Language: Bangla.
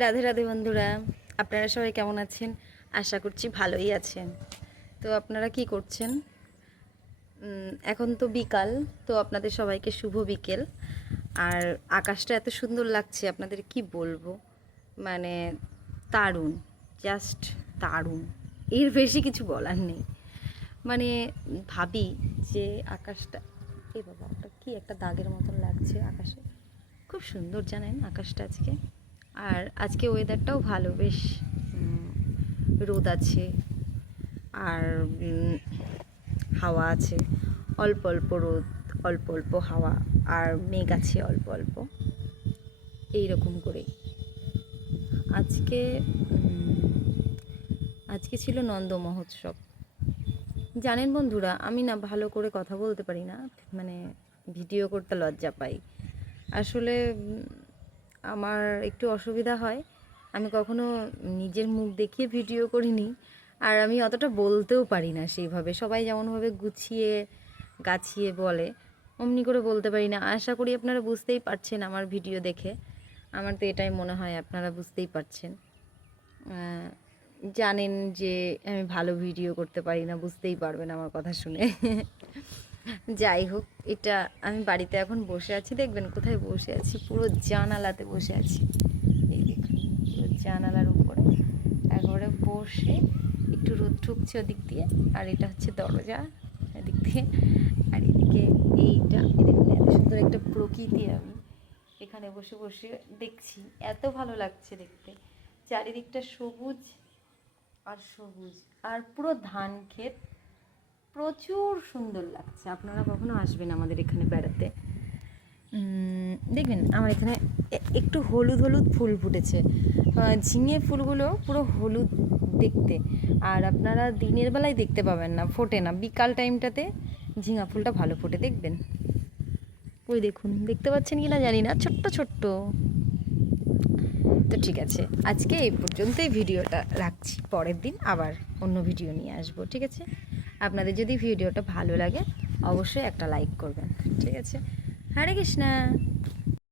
রাধে রাধে বন্ধুরা, আপনারা সবাই কেমন আছেন? আশা করছি ভালোই আছেন। তো আপনারা কি করছেন? এখন তো বিকাল, তো আপনাদের সবাইকে শুভ বিকেল। আর আকাশটা এত সুন্দর লাগছে, আপনাদের কি বলবো, মানে দারুণ, জাস্ট দারুণ, এর বেশি কিছু বলার নেই। মানে ভাবি যে আকাশটা, এ বাবা ওটা কি একটা দাগের মতন লাগছে আকাশে, খুব সুন্দর জানেন আকাশটা আজকে। আর আজকে ওয়েদারটাও ভালো, বেশ রোদ আছে, আর হাওয়া আছে, অল্প অল্প রোদ, অল্প অল্প হাওয়া, আর মেঘ আছে অল্প অল্প, এই রকম করে। আজকে আজকে ছিল নন্দ মহোৎসব। জানেন বন্ধুরা, আমি না ভালো করে কথা বলতে পারি না, মানে ভিডিও করতে লজ্জা পাই আসলে। আমার একটু অসুবিধা হয়, আমি কখনো নিজের মুখ দেখিয়ে ভিডিও করিনি, আর আমি অতটা বলতেও পারি না সেইভাবে। সবাই যেমনভাবে গুছিয়ে গাছিয়ে বলে, অমনি করে বলতে পারি না। আশা করি আপনারা বুঝতেই পারছেন আমার ভিডিও দেখে, আমার তো এটাই মনে হয় আপনারা বুঝতেই পারছেন। জানেন যে আমি ভালো ভিডিও করতে পারি না, বুঝতেই পারবেন আমার কথা শুনে। যাই হোক, এটা আমি বাড়িতে এখন বসে আছি, দেখবেন কোথায় বসে আছি, পুরো জানালাতে বসে আছি। এই দেখুন, পুরো জানালার উপরে একবারে বসে, একটু রোদ ঢুকছে ওদিক দিয়ে, আর এটা হচ্ছে দরজা এদিক দিয়ে, আর এদিকে এইটা দেখুন, এত সুন্দর একটা প্রকৃতি আমি এখানে বসে বসে দেখছি, এত ভালো লাগছে দেখতে। চারিদিকটা সবুজ আর সবুজ, আর পুরো ধান ক্ষেত, প্রচুর সুন্দর লাগছে। আপনারা কখনো আসবেন আমাদের এখানে বেড়াতে, দেখবেন আমার এখানে একটু হলুদ হলুদ ফুল ফুটেছে, ঝিঙে ফুলগুলো পুরো হলুদ দেখতে। আর আপনারা দিনের বেলায় দেখতে পাবেন না, ফোটে না, বিকাল টাইমটাতে ঝিঙা ফুলটা ভালো ফোটে, দেখবেন। ওই দেখুন, দেখতে পাচ্ছেন কি না জানি না, ছোট্ট ছোট্ট। তো ঠিক আছে, আজকে এই পর্যন্তই ভিডিওটা রাখছি, পরের দিন আবার অন্য ভিডিও নিয়ে আসবো, ঠিক আছে? আপনাদের যদি ভিডিওটা ভালো লাগে অবশ্যই একটা লাইক করবেন, ঠিক আছে? হরে কৃষ্ণা।